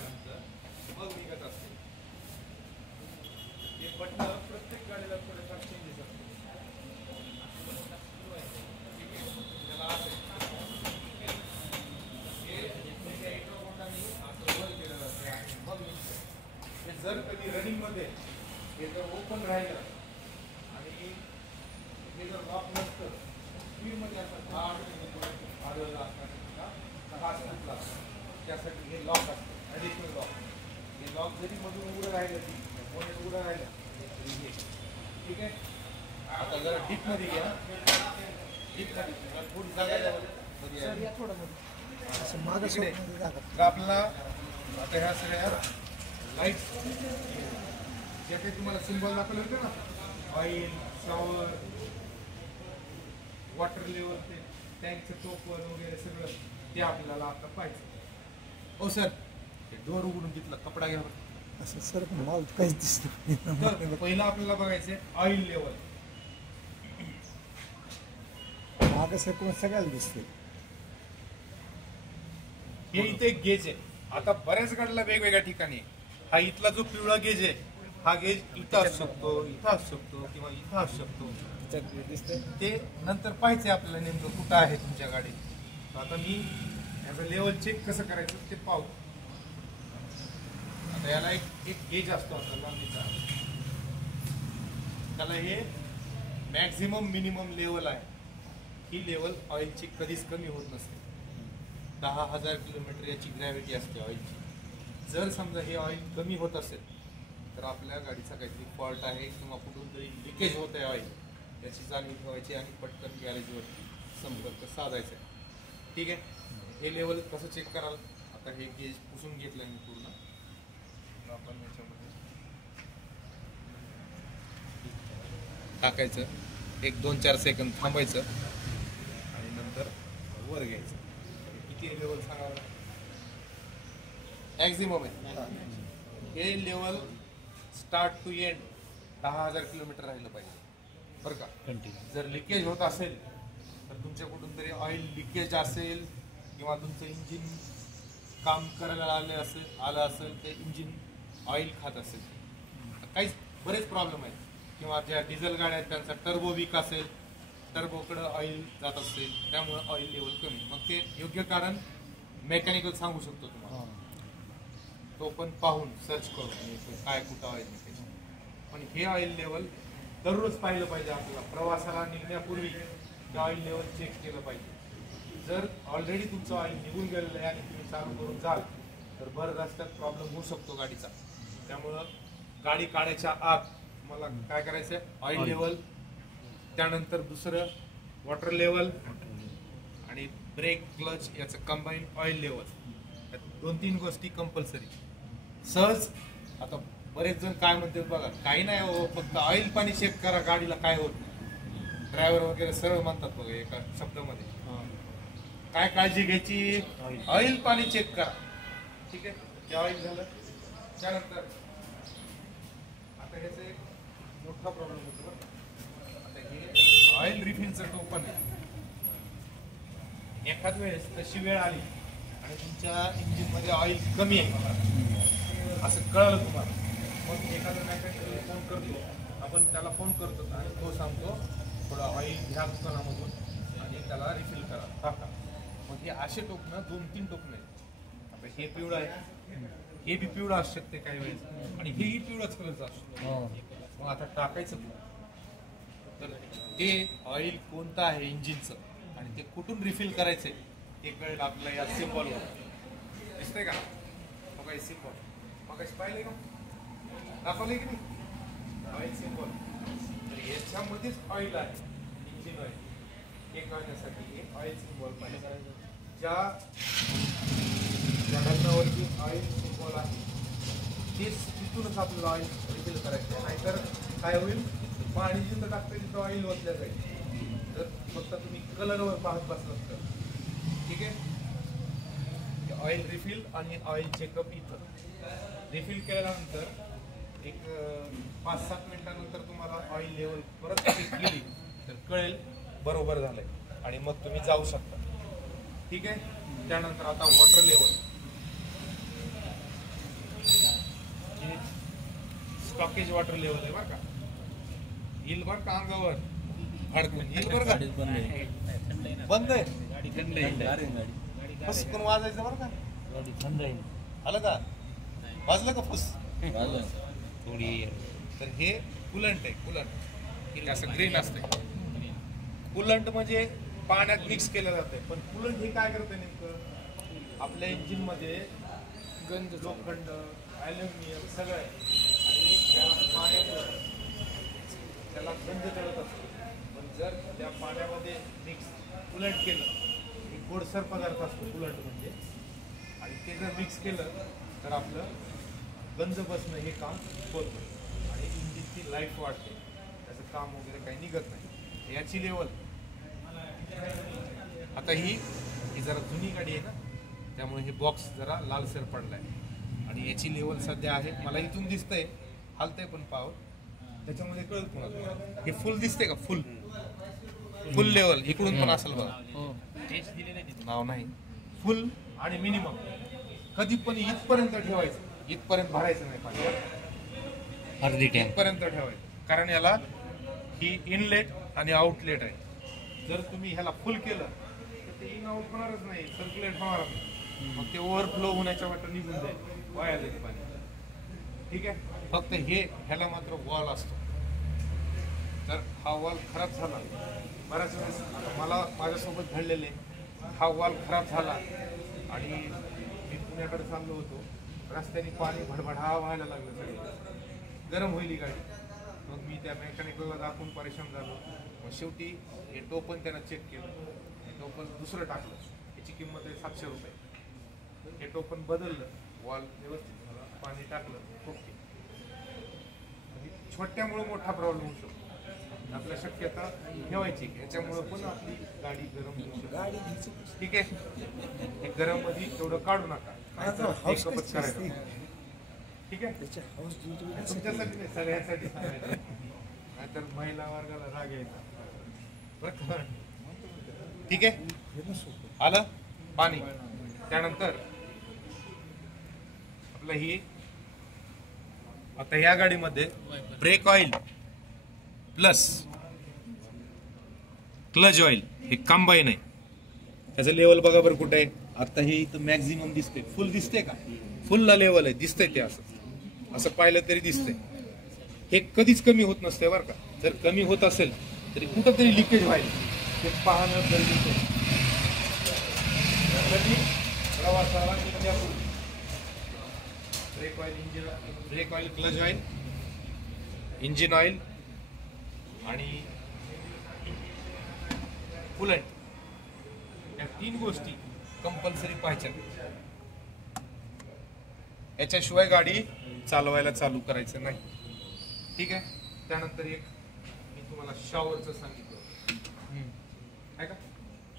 झाल्यानंतर मग निघत असते. हे बटन प्रत्येक गाडीला थोडेफार चेंजेस असतात. जर कधी रनिंग मध्ये हे जर ओपन राहिलं आणि हे जर लॉक नसतं, स्पीड मध्ये असं आढळलं असताना त्यासाठी हे लॉक असतं, ॲडिशनल लॉक. हे लॉक जरी मधून उघडं राहिलं, मोठे उघडं राहिलं तरी हे ठीक आहे. आता जरा डीप मध्ये घ्या, डीप मध्ये थोडी जागा आपल्याला आता ह्या सगळ्या लाईट्स जे काही तुम्हाला सिम्बॉल दाखवले होते ना, ऑइल, शॉवर, वॉटर लेवल, ते टँकचं टोपण वगैरे सगळं ते आपल्याला आता पाहिजे. ओ सर, ते डोर उघडून घेतलं, कपडा घ्या असं सर. माल काहीच दिसत. पहिलं आपल्याला बघायचं ऑइल लेवल. मागं सरकून सगळ्याला दिसते. हे इथे एक गेज आहे. आता बऱ्याच गाडीला वेगवेगळ्या ठिकाणी हा इथला जो पिवळा गेज आहे, हा गेज इथं असू शकतो, इथं असू शकतो किंवा इथं असू शकतो. ते नंतर पाहायचंय आपल्याला नेमकं कुठं आहे तुमच्या गाडीत. आता मी याचं लेवल चेक कसं करायचं ते पाहू. आता याला एक गेज असतो आता लांबीचा, त्याला हे मॅक्झिमम मिनिमम लेवल आहे. ही लेवल ऑइलची कधीच कमी होत नसते. 10,000 किलोमीटर याची ग्रॅव्हिटी असते ऑइलची. जर समजा हे ऑइल कमी होत असेल तर आपल्या गाडीचा काहीतरी फॉल्ट आहे किंवा कुठून तरी लिकेज होत आहे ऑइल, याची जाणीव ठेवायची आणि पटकन गॅरेजवरती संपर्क साधायचा आहे. ठीक आहे. हे लेवल कसं चेक कराल? आता हे गेज पुसून घेतलं मी पूर्ण. आपण याच्यामध्ये टाकायचं, 1-2-4 सेकंद थांबायचं आणि नंतर वर घ्यायचं. किती लेवल सांगावं? मॅक्झिमम आहे हे level. Start to end 10,000 kilometre राहिलं पाहिजे बरं का. जर लिकेज होत असेल तर तुमच्या कुठून तरी ऑइल लिकेज असेल किंवा तुमचं इंजिन काम करायला आलं असेल, ते इंजिन ऑइल खात असेल. काहीच बरेच प्रॉब्लेम आहेत. किंवा ज्या डिझेल गाड्या आहेत त्यांचा टर्बो वीक असेल, टर्बोकडं ऑइल जात असेल, त्यामुळे ऑइल लेवल कमी. मग ते योग्य कारण मेकॅनिकल सांगू शकतो तुम्हाला, तो पण पाहून सर्च करून काय कुठं ऑइल लिकेज. पण हे ऑइल लेवल दररोज पाहिलं पाहिजे आपल्याला. प्रवासाला निघण्यापूर्वी हे ऑइल लेवल चेक केलं पाहिजे. जर ऑलरेडी तुमचं ऑइल निघून गेलेलं आहे आणि तुम्ही चालू करून जाल तर बरं रस्त्यात प्रॉब्लेम होऊ शकतो गाडीचा. त्यामुळं गाडी काढायच्या आत मला काय करायचं आहे, ऑइल लेवल, त्यानंतर दुसरं वॉटर लेवल आणि ब्रेक क्लच याचं कंबाईन ऑइल लेवल, 2-3 गोष्टी कंपल्सरी. सहज आता बरेच जण काय म्हणतात बघा, काही नाही हो, फक्त ऑइल पाणी चेक करा, गाडीला काय होत नाही. ड्रायव्हर वगैरे सरळ म्हणतात बघा एका शब्दामध्ये. काय काळजी घ्यायची? ऑइल पाणी चेक करा. ठीक आहे. ते ऑइल झालं. त्यानंतर आता ह्याचा एक मोठा प्रॉब्लेम होतो. आता हे ऑइल रिफिलचं टोपन आहे. एखाद वेळेस तशी वेळ आली आणि तुमच्या इंजिन मध्ये ऑइल कमी आहे असं कळलं तुम्हाला, मग एखादा मॅकॅनिकला फोन करतो आपण, त्याला फोन करतो आणि तो सांगतो थोडं ऑइल घ्या दुकानामधून आणि त्याला रिफिल करा, टाका. मग हे असे टोपणं 2-3 टोपणं आहेत. आता हे पिवळं आहे, हे बी पिवळं असू शकते काही वेळेस आणि हेही पिवळाच कलरचं असतो. मग आता टाकायचं तर ते ऑइल कोणतं आहे इंजिनचं आणि ते कुठून रिफिल करायचंय ते कळेल आपल्याला या सिम्बॉलवर. दिसतंय का? बघा हे सिम्बॉल मग पाहिले का, दाखवले की नाही ऑइल सिम्बॉल. तर याच्यामध्येच ऑइल आहे, इंजिन ऑइल. हे कळण्यासाठी हे ऑइल सिम्बॉल पाहिजे. ज्या ढक्कनावरती ऑइल सिम्बॉल आहे तेच तिथूनच आपल्याला ऑइल रिफिल करायचं. नाहीतर काय होईल, पाणी जिथं टाकतं तिथं ऑइल ओतल्या जाईल. तर फक्त तुम्ही कलरवर पाहत बसलात तर. ठीक आहे. ऑइल रिफिल आणि ऑइल चेकअप इथं. रिफिल केल्यानंतर एक 5-7 मिनिटानंतर तुम्हाला ऑइल लेवल परत चेक केली तर कळेल बरोबर झालंय आणि मग तुम्ही जाऊ शकता. ठीक आहे. त्यानंतर आता वॉटर लेवल. हे स्टॉकेज वॉटर लेवल आहे बरं का. येईल बरं का अंगावर अडकून येईल बरं का. बंद आहे फुस कोण वाजायचं बरं का. आलं का वाजलं का फुस थोडी. तर हे कुलंट आहे. कुलंट असं ग्रीन असतंय. कुलंट म्हणजे पाण्यात मिक्स केलं जातंय. पण कुलंट हे काय करतंय नेमकं आपल्या इंजिन मध्ये गंज लोखंड ॲल्युमिनियम सगळं आहे आणि त्या पाण्यामुळे त्याला गंज चढत असतो. पण जर त्या पाण्यामध्ये मिक्स कुलंट केलं हे गोडसर पदार्थ असतो कुलंट म्हणजे आणि ते जर मिक्स केलं तर आपलं गंज बसणं हे काम होतं आणि इंजिनची लाईफ वाढते. त्याचं काम वगैरे काही निघत नाही. याची लेवल आता ही जरा जुनी गाडी आहे ना त्यामुळे हे बॉक्स जरा लालसर पडलाय आणि याची लेवल सध्या आहे मला इथून दिसतंय हालतंय पण पाव त्याच्यामध्ये कळत तुम्हाला. हे फुल दिसते का फुल लेवल इकडून पण असेल बघा. नाव नाही फुल आणि मिनिमम कधी पण इथपर्यंत ठेवायचं. इथपर्यंत भरायचं नाही पाणी अर्धी टँक पर्यंत ठेवायचं कारण याला ही इनलेट आणि आउटलेट आहे. जर तुम्ही ह्याला फुल केलं तर ते इन आउट होणारच नाही सर्क्युलेट होणार नाही. मग ते ओव्हरफ्लो होण्याच्या वाटत निघून जाईल वाया जाईल पाणी. ठीक आहे फक्त ह्याला मात्र वॉल असतो. तर हा वॉल खराब झाला बऱ्याच वेळेस आता मला माझ्यासोबत घडलेले हा वॉल खराब झाला आणि मी पुण्याकडे चाललो होतो. रस्त्याने पाणी भडभडा व्हायला लागलं सगळं गरम होईल गाडी. मग मी त्या मेकॅनिकलला दाखवून परेशान झालो. मग शेवटी हे टोपण त्यानं चेक केलं. हे टोपण दुसरं टाकलं. याची किंमत आहे 700 रुपये. हे टोपण बदललं वॉल व्यवस्थित झाला पाणी टाकलं ओके. छोट्यामुळे मोठा प्रॉब्लेम होऊ शकतो. आपल्या शक्यता ठेवायची याच्यामुळं पण आपली गाडी गरम होऊ शकते. ठीक आहे हे गरम मध्ये तेवढं काढू नका. करायचं ठीक आहे तुमच्यासाठी नाही सगळ्यांसाठी नाहीतर महिला वर्गाला राग यायचा. ठीक आहे आलं पाणी. त्यानंतर आपलं ही आता या गाडीमध्ये brake oil plus clutch oil हे कंबाईन आहे. त्याचं लेवल बघा बरं कुठे आहे. आता हे इथं मॅक्झिमम दिसते फुल दिसते का फुलला लेवल आहे दिसतंय ते असं पाहिलं तरी दिसतंय. हे कधीच कमी होत नसतंय बरं का. जर कमी होत असेल तरी कुठं तरी लिकेज व्हायला ते पाहणं गरजेचं आहे. प्रवासाला brake oil clutch oil engine oil आणि कुलंट या 3 गोष्टी कंपल्सरी पाहिजे. याच्याशिवाय गाडी चालवायला चालू करायचं नाही. ठीक आहे त्यानंतर एक मी तुम्हाला शॉवरचं सांगितलं आहे का.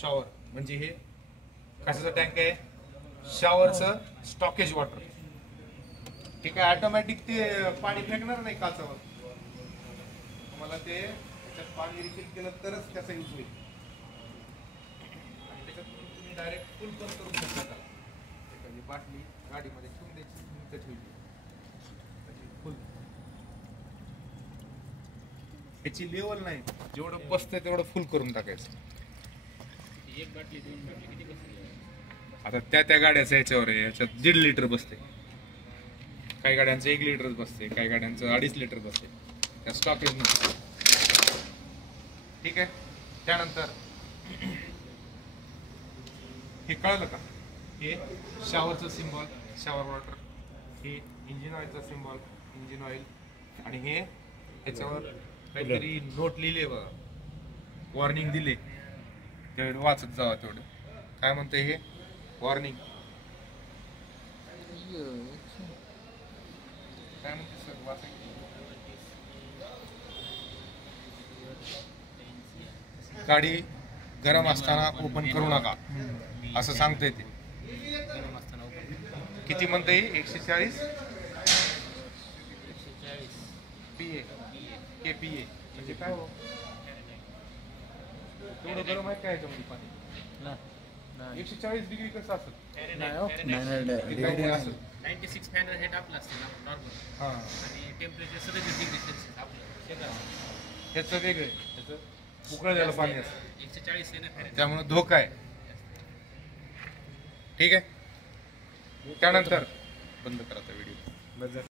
शॉवर म्हणजे हे कशाचा टँक आहे शॉवरचं स्टॉकेज वॉटर. ठीक आहे ऑटोमॅटिक ते पाणी फेकणार नाही काचावर. तुम्हाला ते त्याच्यात पाणी रिफिल केलं तरच त्याचा यूज होईल. आणि त्याच्यातून तुम्ही डायरेक्ट फुल पण करू शकता. एखादी बाटली गाडीमध्ये ठेवून द्यायची ठेवली फुल. याची लेवल नाही जेवढं बसतंय तेवढं फुल करून टाकायचं. एक बाटली 2 बाटली किती बसते आता त्या गाड्याचं याच्यावर आहे. याच्यात 1.5 लिटर बसते. काही गाड्यांचं 1 लिटर बसते काही गाड्यांचं 2.5 लिटर बसते त्या स्टॉकेज मध्ये. ठीक आहे त्यानंतर हे कळलं का हे शॉवरचं सिम्बॉल शॉवर वॉटर हे इंजिन ऑइलचा सिम्बॉल इंजिन ऑइल आणि हे याच्यावर काहीतरी नोट लिहिले बघा वॉर्निंग दिले तेवढं वाचत जावा. तेवढं काय म्हणते हे वॉर्निंग काय म्हणते सर वाचायचं. गाडी गरम असताना ओपन करू नका असं सांगतंय ते. किती म्हणते 140 PA KPA म्हणजे काय हो तेवढं गरम आहे काय याच्यामध्ये पाणी 140 डिग्री कसं असेल? फॅरेनहाईट असेल 96 फॅरेनहाईट आपलं असतं नॉर्मल हां, आणि टेम्परेचर 37 डिग्री सेल्सिअस आपलं शेतात ह्याचं वेगळं आहे, ह्याचं उकळलेलं पाणी असतं, 140 आहे ना फॅरेनहाईट. त्यामुळे धोका आहे. ठीक आहे, त्यानंतर बंद करायचा व्हिडिओ.